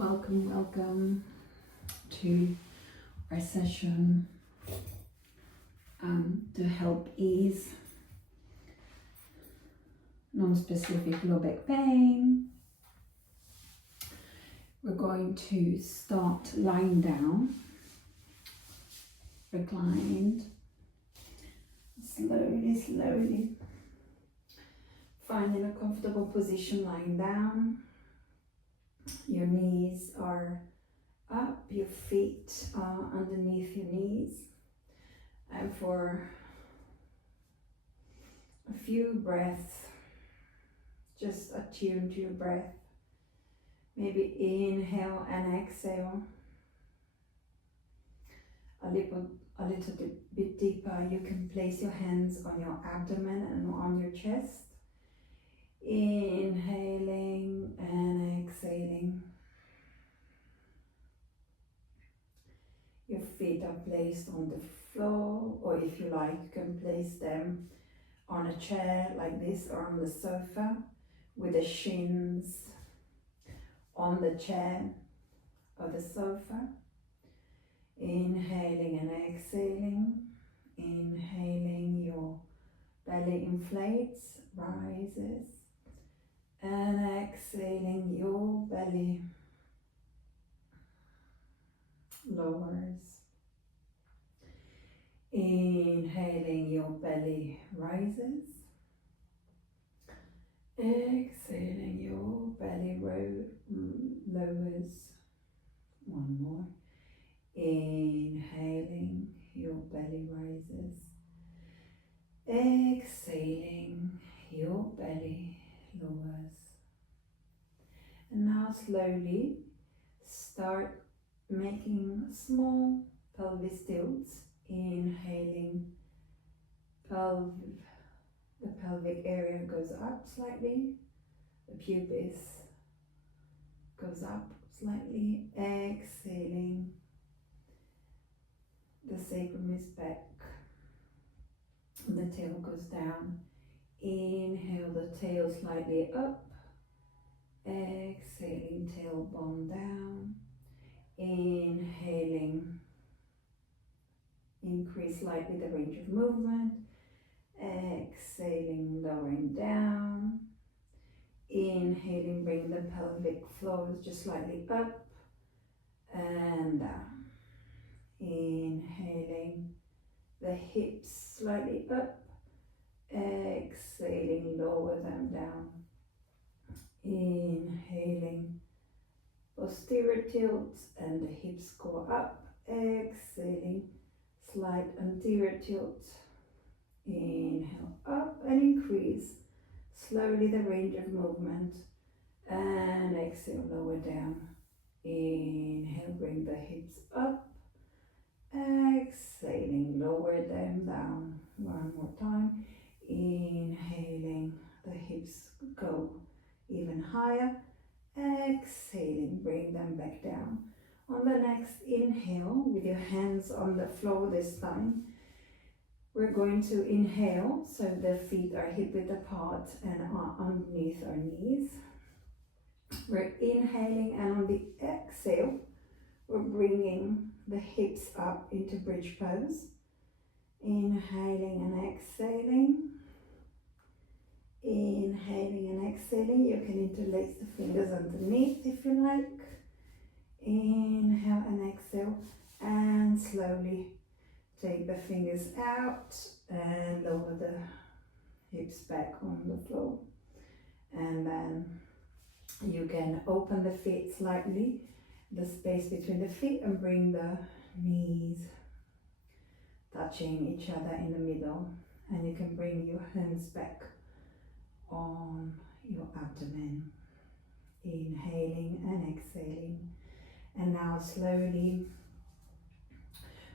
Welcome to our session to help ease non-specific low back pain. We're going to start lying down, reclined, slowly, finding a comfortable position lying down. Your knees are up, your feet are underneath your knees, and for a few breaths, just attune to your breath. Maybe inhale and exhale a little bit deeper. You can place your hands on your abdomen and on your chest. Inhaling and exhaling. Your feet are placed on the floor, or if you like, you can place them on a chair like this or on the sofa with the shins on the chair or the sofa. Inhaling and exhaling. Inhaling, your belly inflates, rises, and exhaling, your belly lowers. Inhaling, your belly rises. Exhaling, your belly lowers. One more. Inhaling, your belly rises. Exhaling, your belly lowers. And now slowly start making small pelvis tilts. Inhaling, the pelvic area goes up slightly, the pubis goes up slightly. Exhaling, the sacrum is back, the tail goes down. Inhale, the tail slightly up. Exhaling, tailbone down. Inhaling, increase slightly the range of movement. Exhaling, lowering down. Inhaling, bring the pelvic floor just slightly up and down. Inhaling, the hips slightly up. Exhaling, lower them down. Inhaling, posterior tilt and the hips go up. Exhaling, slight anterior tilt. Inhale up and increase slowly the range of movement, and exhale, lower down. Inhale, bring the hips up. Exhaling, lower them down. One more time. Inhaling, the hips go even higher. Exhaling, bring them back down. On the next inhale, with your hands on the floor this time, we're going to inhale so the feet are hip width apart and are underneath our knees. We're inhaling, and on the exhale, we're bringing the hips up into bridge pose. Inhaling and exhaling. Inhaling and exhaling. You can interlace the fingers underneath if you like. Inhale and exhale, and slowly take the fingers out and lower the hips back on the floor. And then you can open the feet slightly, the space between the feet, and bring the knees touching each other in the middle. And you can bring your hands back on your abdomen. Inhaling and exhaling. And now slowly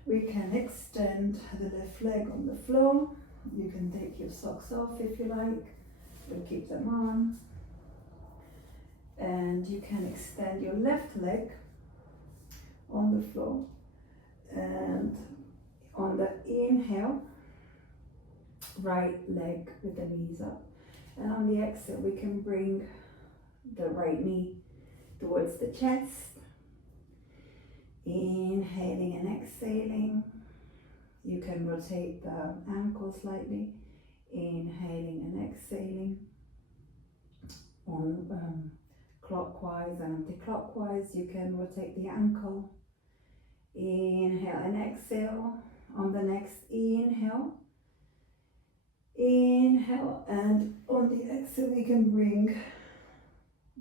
we can extend the left leg on the floor. You can take your socks off if you like, but keep them on. And you can extend your left leg on the floor. And on the inhale, right leg with the knees up. And on the exhale, we can bring the right knee towards the chest. Inhaling and exhaling. You can rotate the ankle slightly. Inhaling and exhaling. On clockwise and anti-clockwise, you can rotate the ankle. Inhale and exhale. On the next inhale, and on the exhale we can bring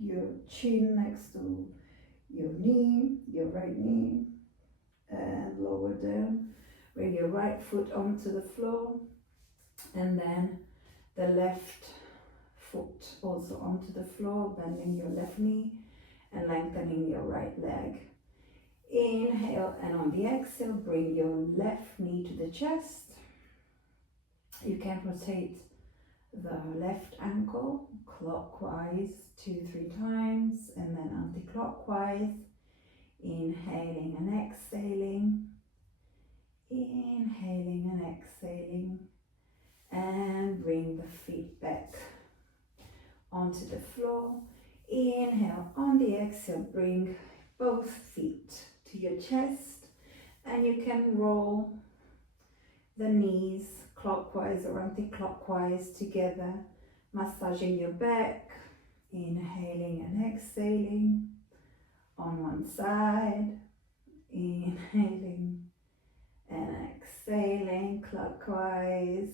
your chin next to your knee, your right knee, and lower down. Bring your right foot onto the floor, and then the left foot also onto the floor, bending your left knee and lengthening your right leg. Inhale, and on the exhale, bring your left knee to the chest. You can rotate the left ankle clockwise 2-3 times, and then anti-clockwise. Inhaling and exhaling. Inhaling and exhaling. And bring the feet back onto the floor. Inhale, on the exhale, bring both feet to your chest, and you can roll the knees clockwise or anti-clockwise together, massaging your back. Inhaling and exhaling on one side. Inhaling and exhaling clockwise.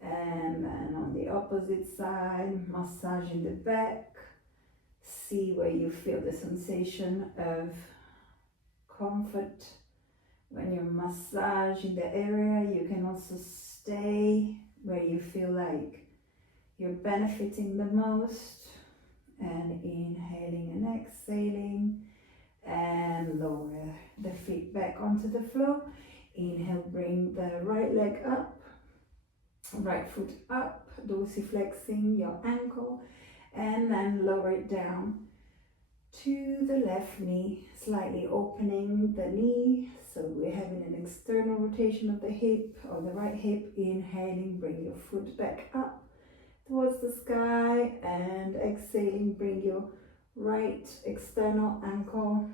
And then on the opposite side, massaging the back. See where you feel the sensation of comfort. When you're massaging the area, you can also stay where you feel like you're benefiting the most. And inhaling and exhaling. And lower the feet back onto the floor. Inhale, bring the right leg up. Right foot up, dorsiflexing your ankle, and then lower it down to the left knee, slightly opening the knee. So we're having an external rotation of the hip, or the right hip. Inhaling, bring your foot back up towards the sky, and exhaling, bring your right external ankle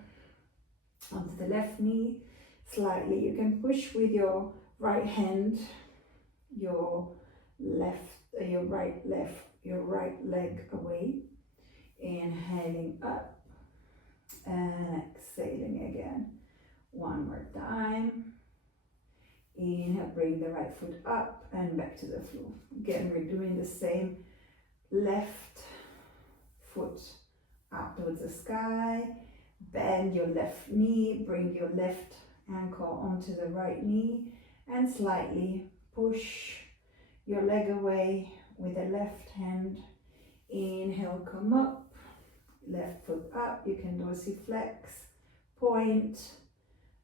onto the left knee. Slightly, you can push with your right hand your right leg away. Inhaling up and exhaling again. One more time. Inhale, bring the right foot up and back to the floor. Again, we're doing the same. Left foot up towards the sky. Bend your left knee, bring your left ankle onto the right knee, and slightly push your leg away with the left hand. Inhale, come up, left foot up. You can dorsiflex, point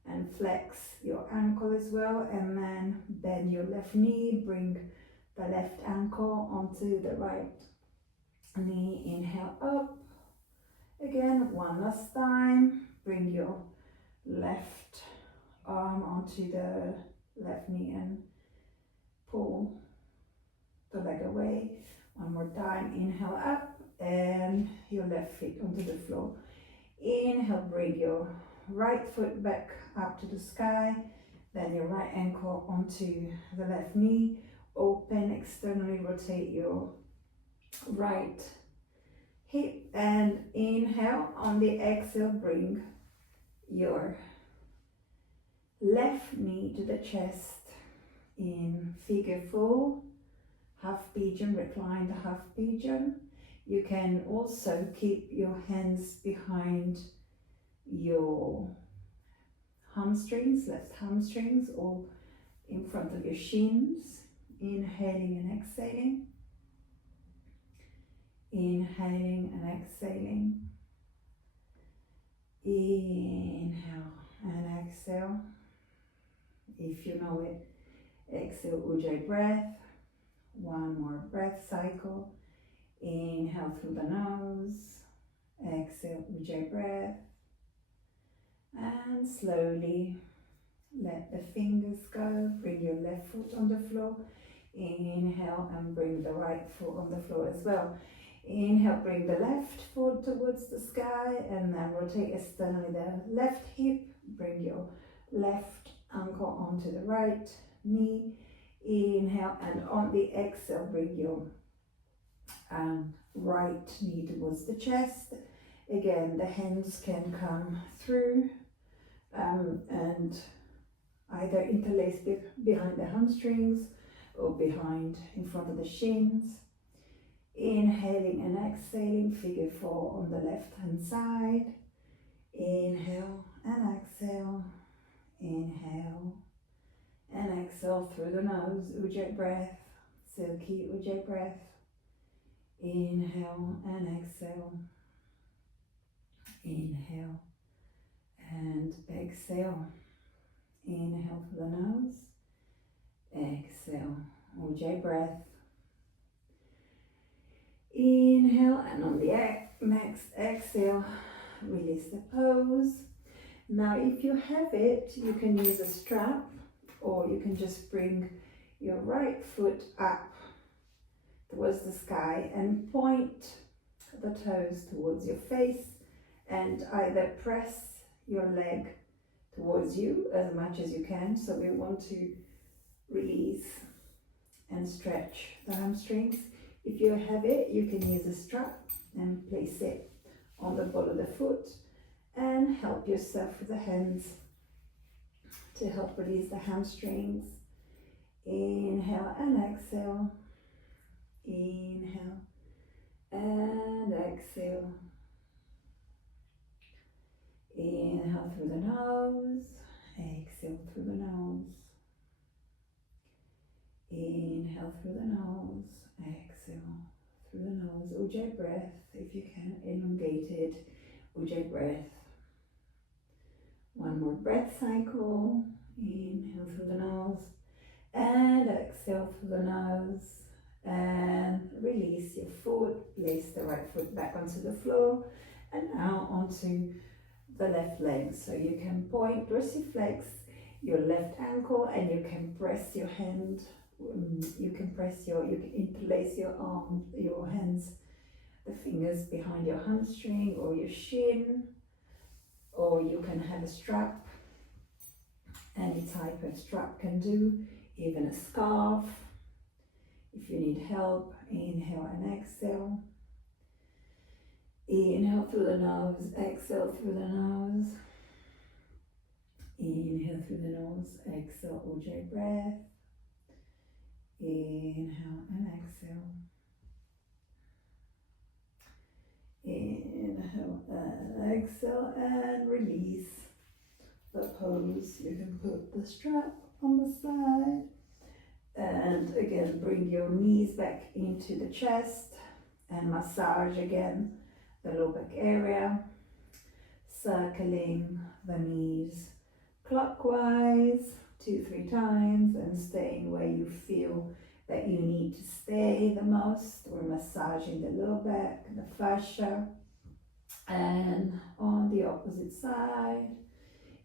and flex your ankle as well, and then bend your left knee, bring the left ankle onto the right knee. Inhale up. Again, one last time. Bring your left arm onto the left knee and pull the leg away. One more time. Inhale up, and your left foot onto the floor. Inhale, bring your right foot back up to the sky, then your right ankle onto the left knee. Open, externally rotate your right hip, and inhale. On the exhale, bring your left knee to the chest in figure 4, half pigeon, reclined half pigeon. You can also keep your hands behind your hamstrings, left hamstrings, or in front of your shins. Inhaling and exhaling. Inhaling and exhaling. Inhale and exhale. If you know it, exhale Ujjayi breath. One more breath cycle. Inhale through the nose. Exhale Ujjayi breath. And slowly let the fingers go. Bring your left foot on the floor. Inhale and bring the right foot on the floor as well. Inhale, bring the left foot towards the sky and then rotate externally the left hip. Bring your left ankle onto the right knee. Inhale, and on the exhale, bring your right knee towards the chest. Again, the hands can come through and either interlace behind the hamstrings or behind in front of the shins. Inhaling and exhaling, figure four on the left hand side. Inhale and exhale. Inhale and exhale through the nose. Ujjayi breath, silky Ujjayi breath. Inhale and exhale. Inhale and exhale. Inhale through the nose. Exhale. Ujjayi breath. Inhale, and on the next exhale, release the pose. Now if you have it, you can use a strap, or you can just bring your right foot up towards the sky and point the toes towards your face, and either press your leg towards you as much as you can. So we want to release and stretch the hamstrings. If you have it, you can use a strap and place it on the ball of the foot and help yourself with the hands to help release the hamstrings. Inhale and exhale. Inhale and exhale. Inhale through the nose, exhale through the nose. Inhale through the nose, exhale through the nose. Ujjayi breath, if you can, elongated Ujjayi breath. One more breath cycle. Inhale through the nose and exhale through the nose. And release your foot, place the right foot back onto the floor and now onto the left leg. So you can point, dorsiflex your left ankle, and you can press your hand, you can interlace your arm, your hands, the fingers behind your hamstring or your shin, or you can have a strap. Any type of strap can do, even a scarf. If you need help, inhale and exhale. Inhale through the nose, exhale through the nose. Inhale through the nose, exhale, Ujjayi breath. Inhale and exhale. Inhale and exhale, and release the pose. You can put the strap on the side. And again, bring your knees back into the chest and massage again the low back area, circling the knees clockwise 2-3 times and staying where you feel that you need to stay the most. We're massaging the low back, the fascia. And on the opposite side,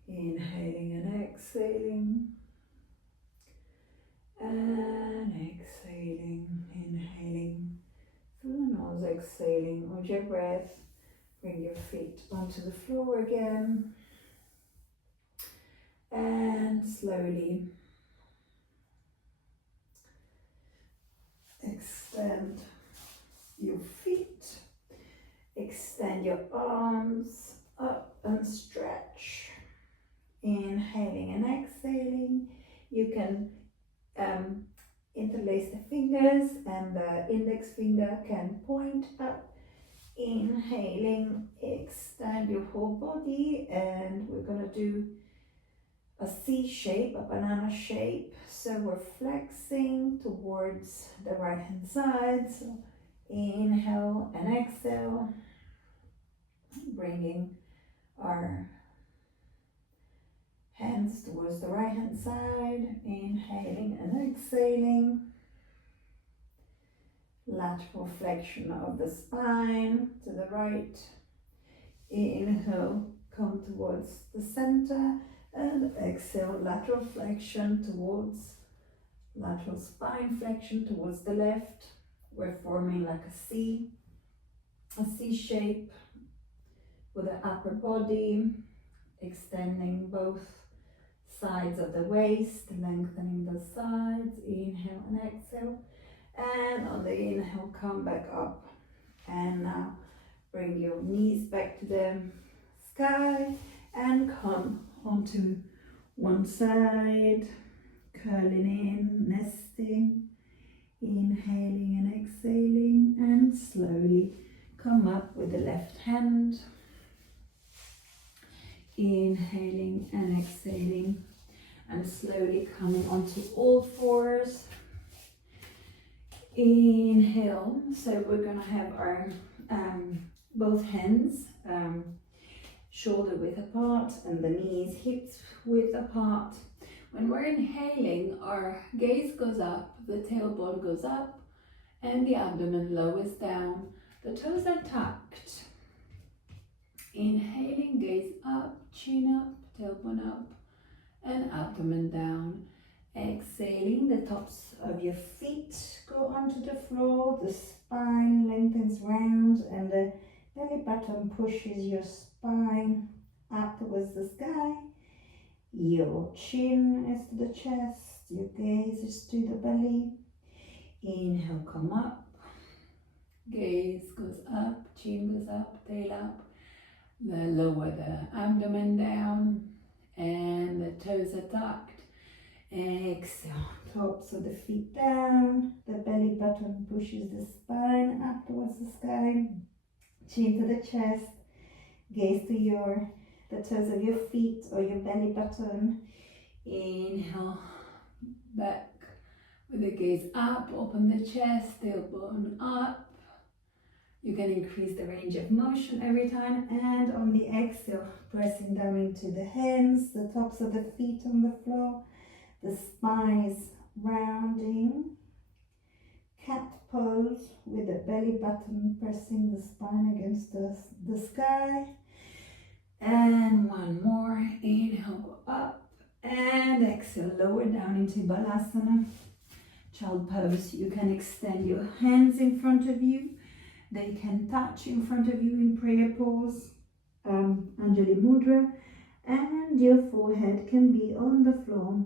inhaling and exhaling. And exhaling, inhaling through the nose, exhaling. Ujjayi breath. Bring your feet onto the floor again. And slowly extend your feet. Extend your arms up and stretch. Inhaling and exhaling. You can interlace the fingers, and the index finger can point up. Inhaling, extend your whole body, and we're going to do a C shape, a banana shape. So we're flexing towards the right hand side. So inhale and exhale, bringing our hands towards the right hand side, inhaling and exhaling. Lateral flexion of the spine to the right. Inhale, come towards the center, and exhale, lateral flexion towards, lateral spine flexion towards the left. We're forming like a C. a C shape with the upper body, extending both sides of the waist, lengthening the sides. Inhale and exhale. And on the inhale, come back up. And now bring your knees back to the sky and come onto one side, curling in, nesting, inhaling and exhaling, and slowly come up with the left hand, inhaling and exhaling, and slowly coming onto all fours. Inhale, so we're gonna have our both hands shoulder width apart and the knees hips width apart. When we're inhaling, our gaze goes up, the tailbone goes up, and the abdomen lowers down. The toes are tucked. Inhaling, gaze up, chin up, tailbone up, and abdomen down. Exhaling, the tops of your feet go onto the floor, the spine lengthens round, and the belly button pushes your spine up towards the sky. Your chin is to the chest, your gaze is to the belly. Inhale, come up. Gaze goes up, chin goes up, tail up. Lower the abdomen down, and the toes are tucked. Exhale, tops of the feet down, the belly button pushes the spine up towards the sky, chin to the chest, gaze to the toes of your feet or your belly button. Inhale, back with the gaze up, open the chest, tailbone up. You can increase the range of motion every time, and on the exhale, pressing down into the hands, the tops of the feet on the floor. The spine is rounding, cat pose with the belly button pressing the spine against the sky. And one more, inhale, go up, and exhale, lower down into balasana, child pose. You can extend your hands in front of you. They can touch in front of you in prayer pose, Anjali Mudra, and your forehead can be on the floor.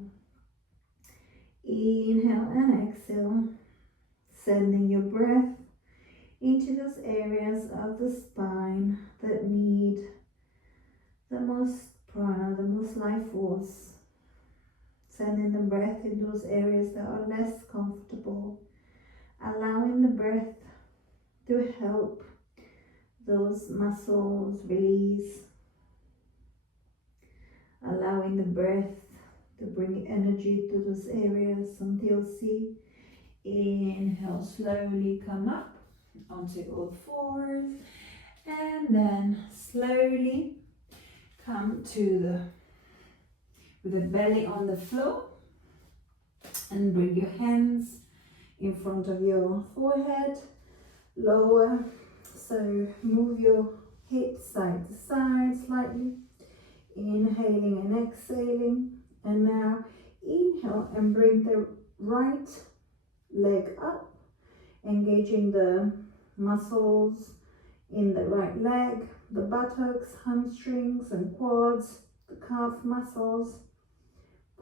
Inhale and exhale, sending your breath into those areas of the spine that need the most prana, the most life force. Sending the breath in those areas that are less comfortable, allowing the breath to help those muscles release, allowing the breath to bring energy to those areas until see. Inhale, slowly come up onto all fours, and then slowly come to with the belly on the floor, and bring your hands in front of your forehead, lower, so move your hips side to side slightly, inhaling and exhaling. And now inhale and bring the right leg up, engaging the muscles in the right leg, the buttocks, hamstrings and quads, the calf muscles.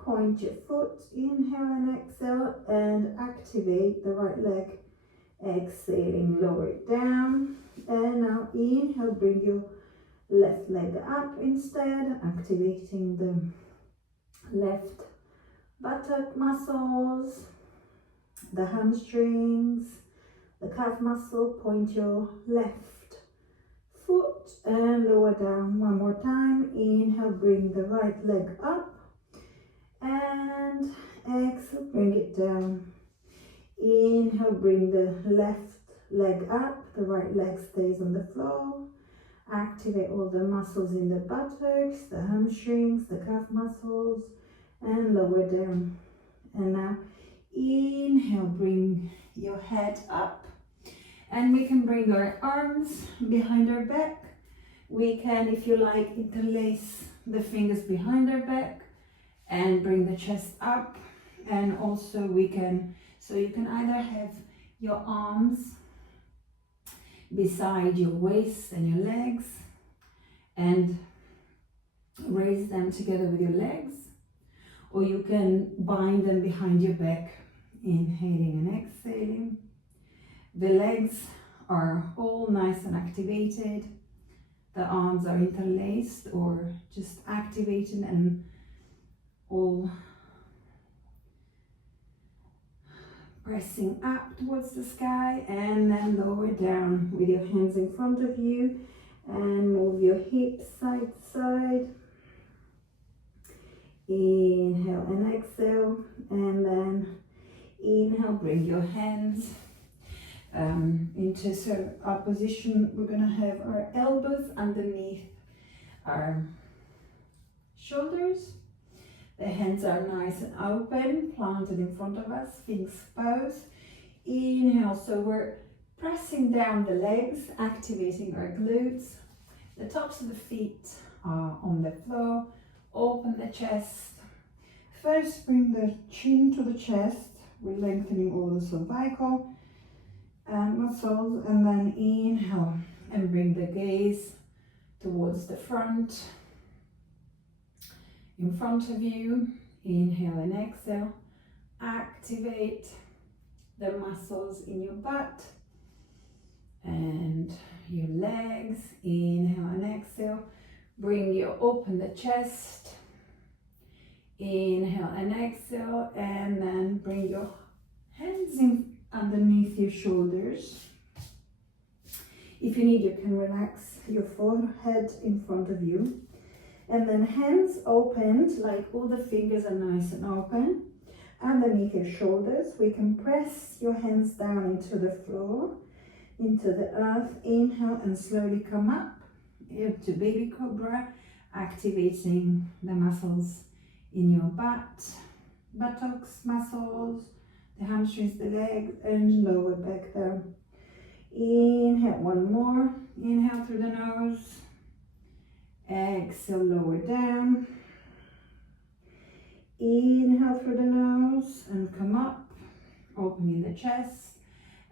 Point your foot, inhale and exhale, and activate the right leg. Exhaling, lower it down. And now inhale, bring your left leg up instead, activating the left buttock muscles, the hamstrings, the calf muscle. Point your left foot and lower down. One more time. Inhale, bring the right leg up, and exhale, bring it down. Inhale, bring the left leg up, the right leg stays on the floor. Activate all the muscles in the buttocks, the hamstrings, the calf muscles, and lower down. And now inhale, bring your head up, and we can bring our arms behind our back. We can, if you like, interlace the fingers behind our back and bring the chest up. And also we can, so you can either have your arms beside your waist and your legs, and raise them together with your legs, or you can bind them behind your back, inhaling and exhaling. The legs are all nice and activated. The arms are interlaced or just activated and all pressing up towards the sky, and then lower down with your hands in front of you and move your hips side to side. Inhale and exhale, and then inhale, bring your hands into our position. We're going to have our elbows underneath our shoulders. The hands are nice and open, planted in front of us, Sphinx pose. Inhale, so we're pressing down the legs, activating our glutes. The tops of the feet are on the floor. Open the chest. First, bring the chin to the chest. We're lengthening all the cervical muscles, and then inhale and bring the gaze towards the front. In front of you, inhale and exhale, activate the muscles in your butt and your legs. Inhale and exhale, open the chest. Inhale and exhale, and then bring your hands in underneath your shoulders. If you need, you can relax your forehead in front of you. And then hands opened, like all the fingers are nice and open. Underneath your shoulders, we can press your hands down into the floor, into the earth. Inhale and slowly come up into baby cobra, activating the muscles in your buttocks muscles, the hamstrings, the legs, and lower back down. Inhale, one more. Inhale through the nose. Exhale, lower down. Inhale through the nose and come up, opening the chest,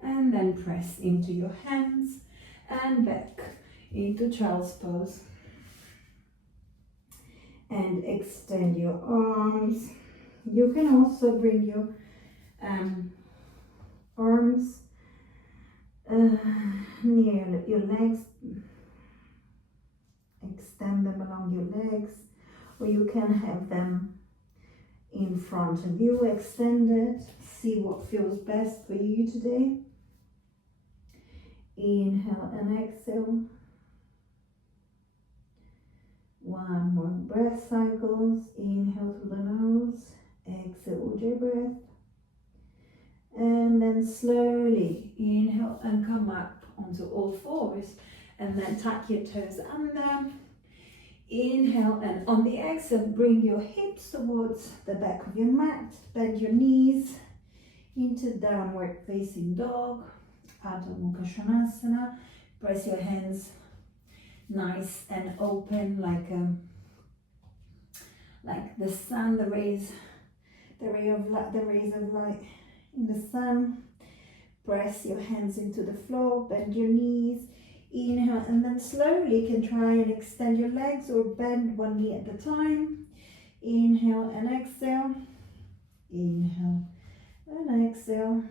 and then press into your hands and back into child's pose. And extend your arms. You can also bring your arms near your legs. Extend them along your legs, or you can have them in front of you, extended. See what feels best for you today. Inhale and exhale. One more breath cycles. Inhale through the nose, exhale with your breath. And then slowly inhale and come up onto all fours. And then tuck your toes under. Inhale, and on the exhale, bring your hips towards the back of your mat. Bend your knees into downward facing dog, Adho Mukha Svanasana. Press your hands nice and open, like the sun, the rays of light in the sun. Press your hands into the floor. Bend your knees. Inhale, and then slowly you can try and extend your legs or bend one knee at a time. Inhale and exhale. Inhale and exhale.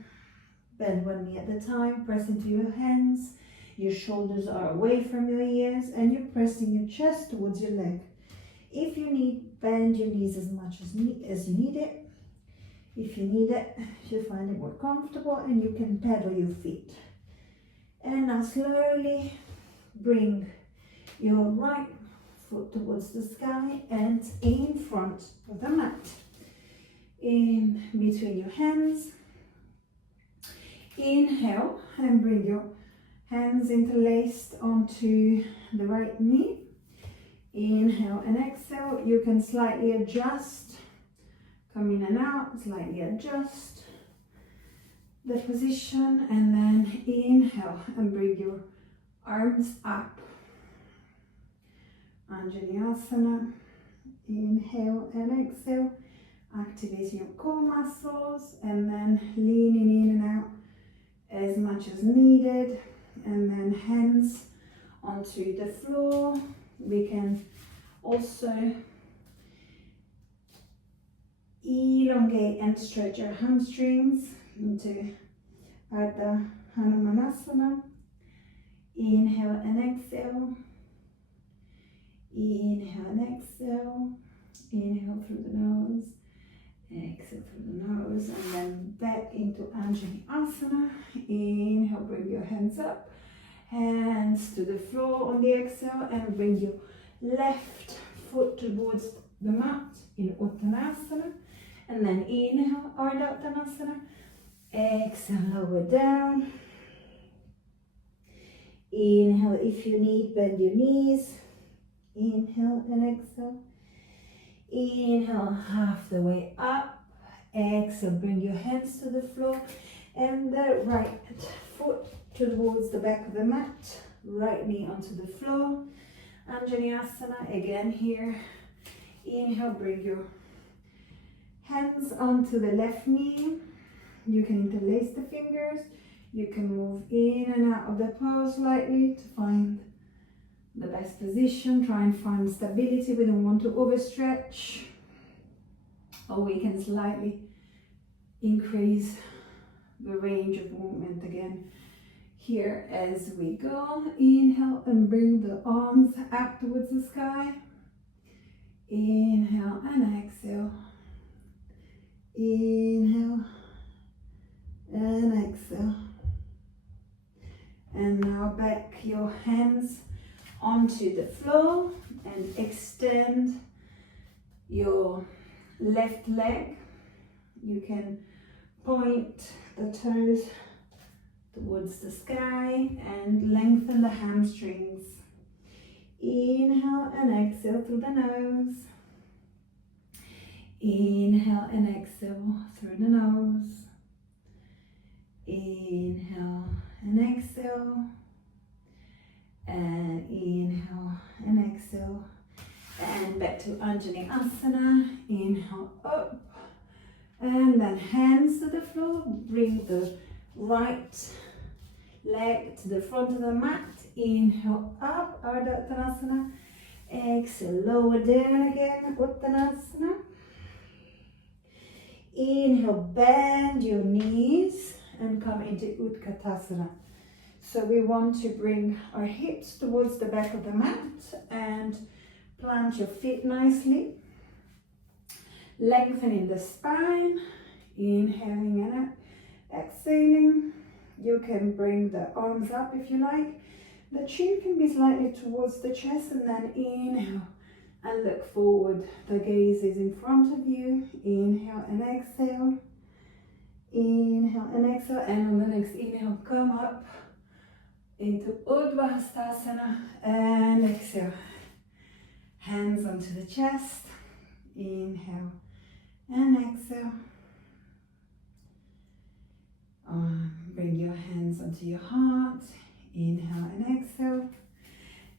Bend one knee at a time. Press into your hands. Your shoulders are away from your ears, and you're pressing your chest towards your leg. If you need, bend your knees as much as you need it. If you need it, you'll find it more comfortable, and you can pedal your feet. And now slowly bring your right foot towards the sky and in front of the mat. In between your hands. Inhale and bring your hands interlaced onto the right knee. Inhale and exhale. You can slightly adjust. Come in and out, slightly adjust the position, and then inhale and bring your arms up. Anjali Asana. Inhale and exhale, activating your core muscles, and then leaning in and out as much as needed. and then hands onto the floor. We can also elongate and stretch our hamstrings into Ardha Hanumanasana. Inhale and exhale. Inhale and exhale. Inhale through the nose. Exhale through the nose, and then back into Anjali Asana. Inhale, bring your hands up. Hands to the floor on the exhale, and bring your left foot towards the mat in Uttanasana. And then inhale, Ardha Uttanasana. Exhale, lower down. Inhale, if you need, bend your knees. Inhale and exhale. Inhale, half the way up. Exhale, bring your hands to the floor. And the right foot towards the back of the mat. Right knee onto the floor. Anjali Asana, again here. Inhale, bring your hands onto the left knee. You can interlace the fingers. You can move in and out of the pose slightly to find the best position. Try and find stability. We don't want to overstretch. Or we can slightly increase the range of movement again here as we go. Inhale and bring the arms up towards the sky. Inhale and exhale. Inhale and exhale. And now back your hands onto the floor and extend your left leg. You can point the toes towards the sky and lengthen the hamstrings. Inhale and exhale through the nose. Inhale and exhale through the nose. Inhale and exhale. And inhale and exhale. And back to Anjali Asana. Inhale up. And then hands to the floor. Bring the right leg to the front of the mat. Inhale up, Ardha Uttanasana. Exhale, lower down again, Uttanasana. Inhale, bend your knees and come into Utkatasana. So we want to bring our hips towards the back of the mat and plant your feet nicely. Lengthening the spine, inhaling and exhaling. You can bring the arms up if you like. The chin can be slightly towards the chest, and then inhale and look forward. The gaze is in front of you. Inhale and exhale. Inhale and exhale. And on the next inhale, come up into Urdhva Hastasana and exhale. Hands onto the chest. Inhale and exhale. Bring your hands onto your heart. Inhale and exhale.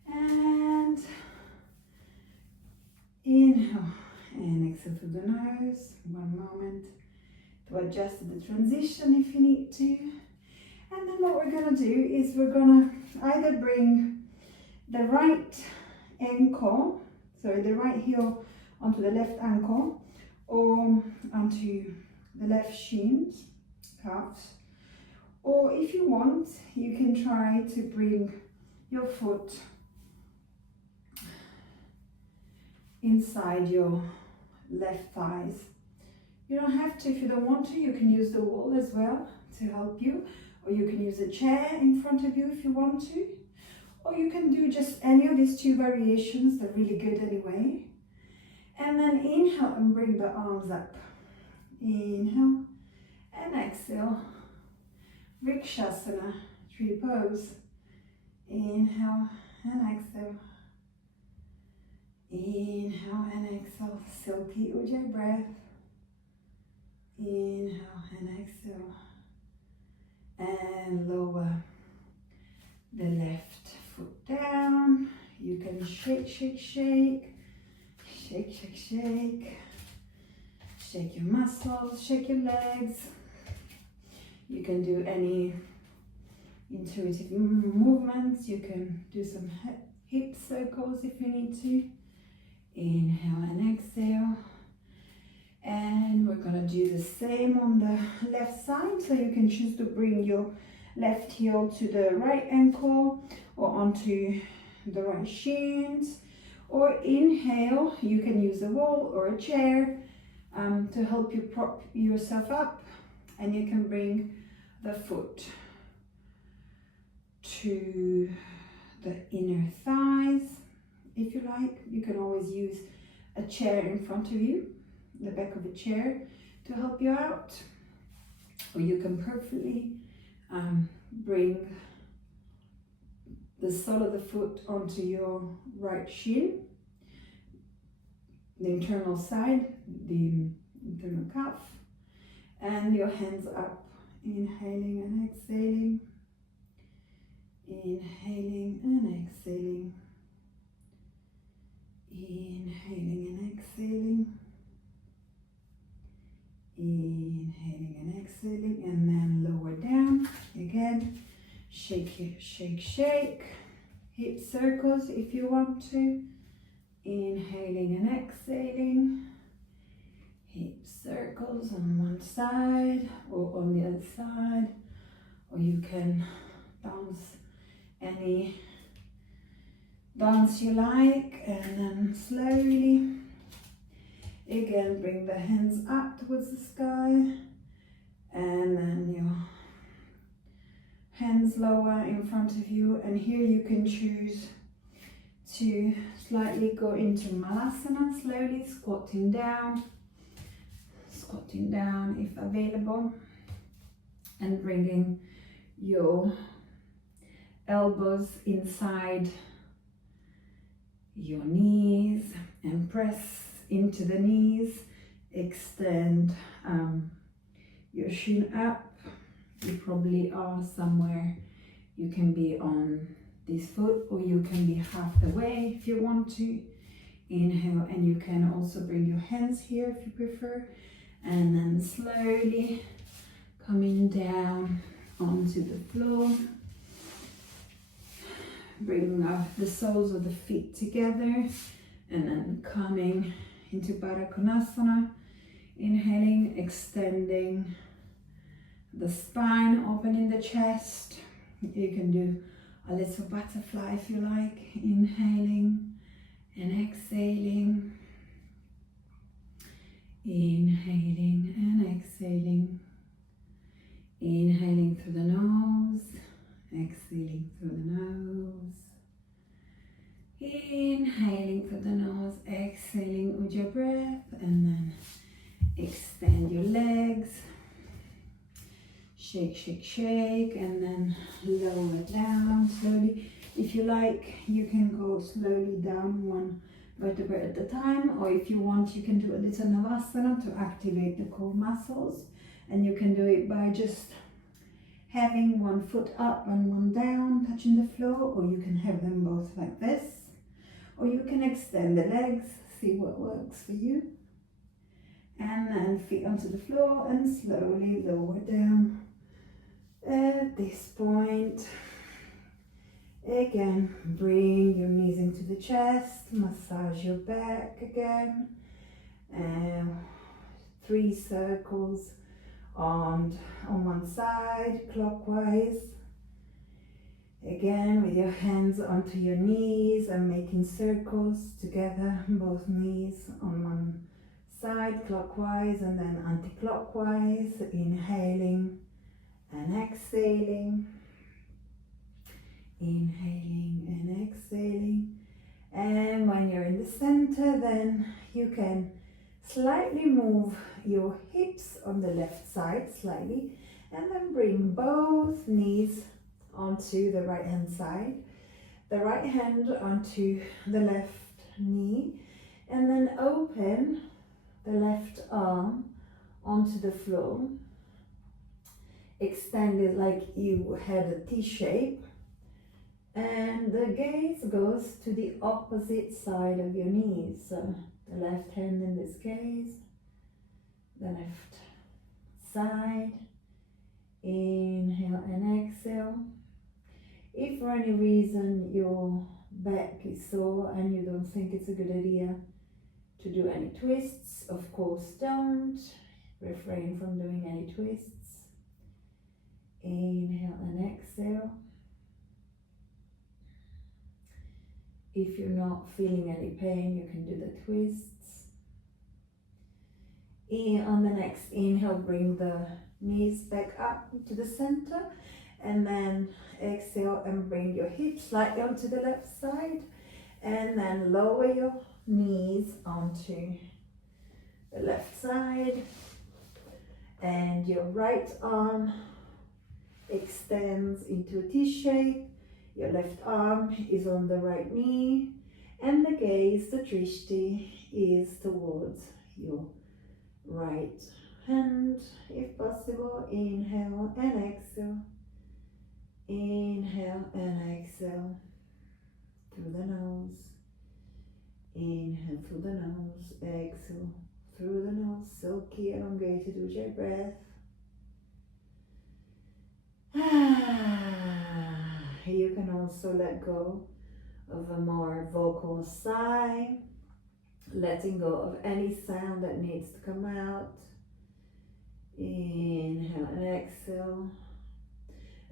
And inhale and exhale through the nose. One moment to adjust to the transition if you need to. And then what we're going to do is we're going to either bring the right ankle, sorry, the right heel onto the left ankle or onto the left shins, calves. Or if you want, you can try to bring your foot inside your left thighs. You don't have to if you don't want to. You can use the wall as well to help you. Or you can use a chair in front of you if you want to. Or you can do just any of these two variations. They're really good anyway. And then inhale and bring the arms up. Inhale and exhale. Vrikshasana, tree pose. Inhale and exhale. Inhale and exhale, silky ujjayi breath. Inhale and exhale. And lower the left foot down. You can shake, shake, shake. Shake, shake, shake. Shake your muscles, shake your legs. You can do any, intuitive movements. You can do some hip circles if you need to. Inhale and exhale. And we're gonna do the same on the left side. So you can choose to bring your left heel to the right ankle or onto the right shins. Or inhale, you can use a wall or a chair to help you prop yourself up. And you can bring the foot to the inner thighs if you like. You can always use a chair in front of you, the back of a chair, to help you out. Or you can perfectly bring the sole of the foot onto your right shin, the internal side, the internal calf, and your hands up, inhaling and exhaling, inhaling and exhaling, inhaling and exhaling, inhaling and exhaling, and then lower down again. Shake, shake, shake. Hip circles if you want to. Inhaling and exhaling. Hip circles on one side or on the other side. Or you can bounce any dance you like, and then slowly again bring the hands up towards the sky, and then your hands lower in front of you. And here you can choose to slightly go into Malasana, slowly squatting down if available, and bringing your elbows inside your knees and press into the knees. Extend your shin up. You probably are somewhere. You can be on this foot, or you can be half the way if you want to. Inhale, and you can also bring your hands here if you prefer, and then slowly coming down onto the floor. Bringing up the soles of the feet together, and then coming into Baddha Konasana. Inhaling, extending the spine, opening the chest. You can do a little butterfly if you like. Inhaling and exhaling. Inhaling and exhaling. Inhaling through the nose. Exhaling through the nose. Inhaling through the nose. Exhaling with your breath. And then extend your legs. Shake, shake, shake, and then lower down slowly. If you like, you can go slowly down one vertebra at a time, or if you want, you can do a little Navasana to activate the core muscles. And you can do it by just having one foot up and one down, touching the floor, or you can have them both like this, or you can extend the legs, see what works for you. And then feet onto the floor and slowly lower down. At this point, again, bring your knees into the chest, massage your back again, and 3 circles on one side, clockwise. Again, with your hands onto your knees and making circles together, both knees on one side, clockwise, and then anti-clockwise, inhaling and exhaling, inhaling and exhaling. And when you're in the center, then you can slightly move your hips on the left side, slightly, and then bring both knees onto the right hand side, the right hand onto the left knee, and then open the left arm onto the floor. Extend it like you had a T shape, and the gaze goes to the opposite side of your knees. So the left hand in this case, the left side. Inhale and exhale. If for any reason your back is sore and you don't think it's a good idea to do any twists, of course don't. Refrain from doing any twists. Inhale and exhale. If you're not feeling any pain, you can do the twists. On the next inhale, bring the knees back up to the center, and then exhale and bring your hips slightly onto the left side, and then lower your knees onto the left side, and your right arm extends into a T shape. Your left arm is on the right knee, and the gaze, the drishti, is towards your right hand. If possible, inhale and exhale. Inhale and exhale through the nose. Inhale through the nose, exhale through the nose. Silky, elongated Ujjayi breath. You can also let go of a more vocal sigh, letting go of any sound that needs to come out. Inhale and exhale,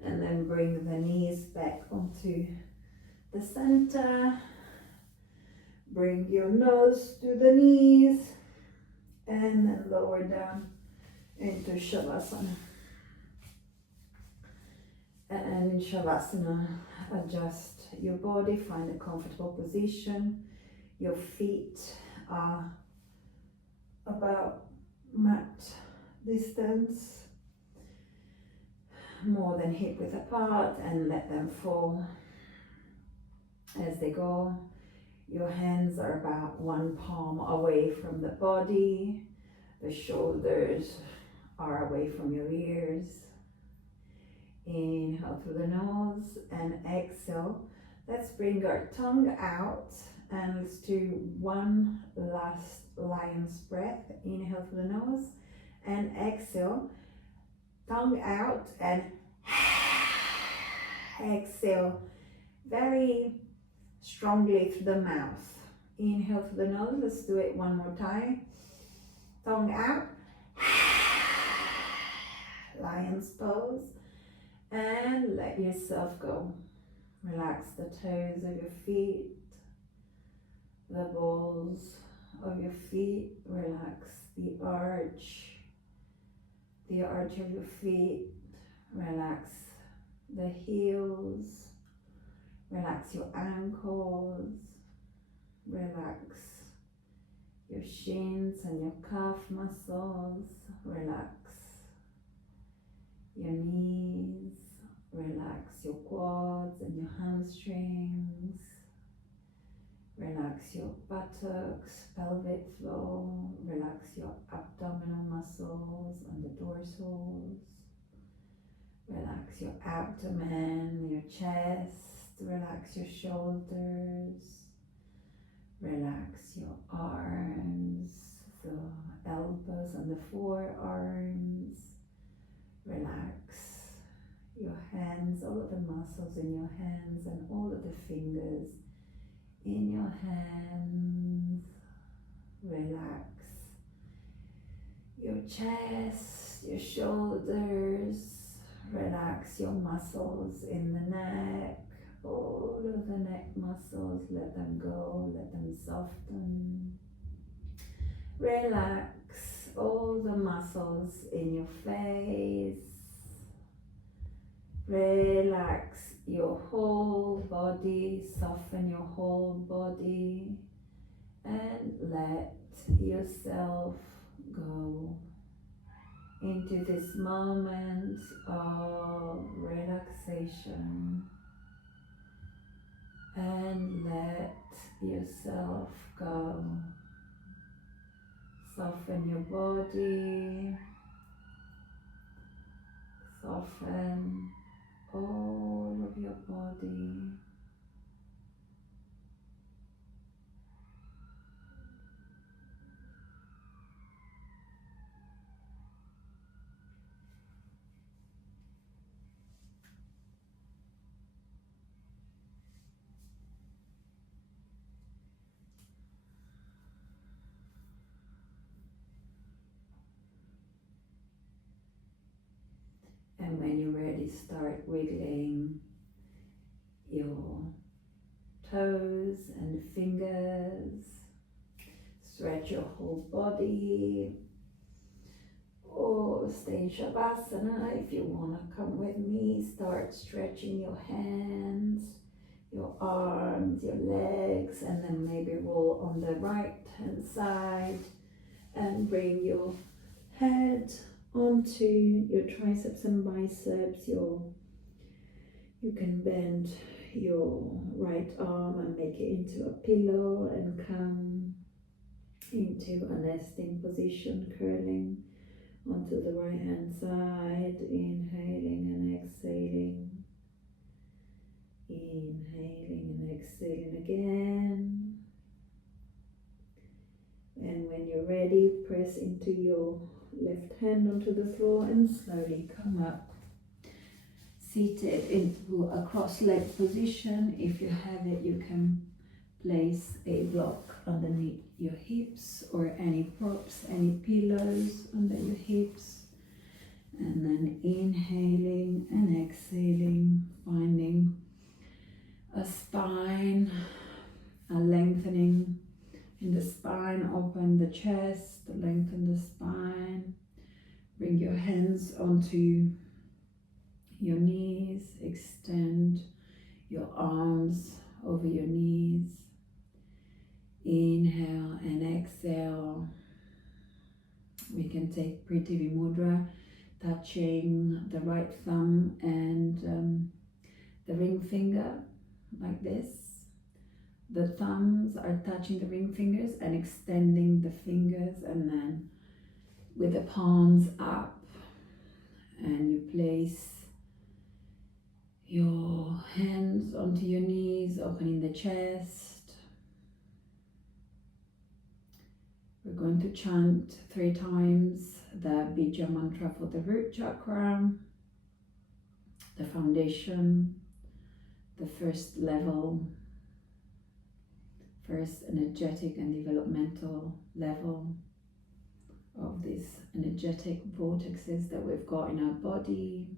and then bring the knees back onto the center. Bring your nose to the knees, and then lower down into Shavasana. And in Shavasana, adjust your body, find a comfortable position. Your feet are about mat distance, more than hip width apart, and let them fall as they go. Your hands are about one palm away from the body. The shoulders are away from your ears. Inhale through the nose and exhale. Let's bring our tongue out and let's do one last lion's breath. Inhale through the nose and exhale. Tongue out and exhale very strongly through the mouth. Inhale through the nose. Let's do it one more time. Tongue out. Lion's pose. And let yourself go. Relax the toes of your feet, the balls of your feet. Relax the arch of your feet. Relax the heels. Relax your ankles. Relax your shins and your calf muscles. Relax your knees. Relax your quads and your hamstrings. Relax your buttocks, pelvic floor. Relax your abdominal muscles and the dorsals. Relax your abdomen, your chest. Relax your shoulders. Relax your arms, the elbows and the forearms. Relax your hands, all of the muscles in your hands and all of the fingers in your hands. Relax your chest, your shoulders. Relax your muscles in the neck, all of the neck muscles. Let them go, let them soften. Relax all the muscles in your face. Relax your whole body, soften your whole body, and let yourself go into this moment of relaxation, and let yourself go. Soften your body, soften all of your body. And when you're ready, start wiggling your toes and fingers. Stretch your whole body. Or stay in Shavasana. If you want to come with me, start stretching your hands, your arms, your legs, and then maybe roll on the right hand side and bring your head onto your triceps and biceps. You can bend your right arm and make it into a pillow and come into a nesting position, curling onto the right hand side, inhaling and exhaling, inhaling and exhaling again. And when you're ready, press into your left hand onto the floor and slowly come up, seated into a cross-legged position. If you have it, you can place a block underneath your hips or any props, any pillows under your hips. And then inhaling and exhaling, finding a spine, a lengthening in the spine. Open the chest, lengthen the spine. Bring your hands onto your knees, extend your arms over your knees. Inhale and exhale. We can take Prithvi Mudra, touching the right thumb and the ring finger like this. The thumbs are touching the ring fingers and extending the fingers, and then with the palms up, and you place your hands onto your knees, opening the chest. We're going to chant 3 times the Bija mantra for the root chakra, the foundation, the first level, first energetic and developmental level of these energetic vortexes that we've got in our body.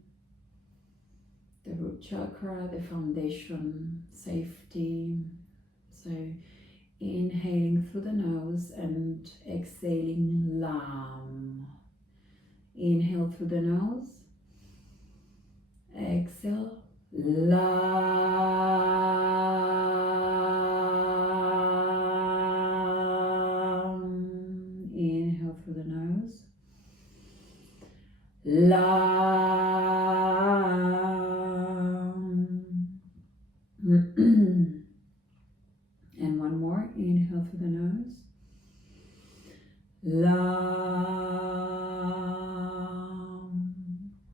The root chakra, the foundation, safety. So inhaling through the nose and exhaling Lam. Inhale through the nose, exhale Lam. Inhale through the nose, Lam. And one more, inhale through the nose, Lam.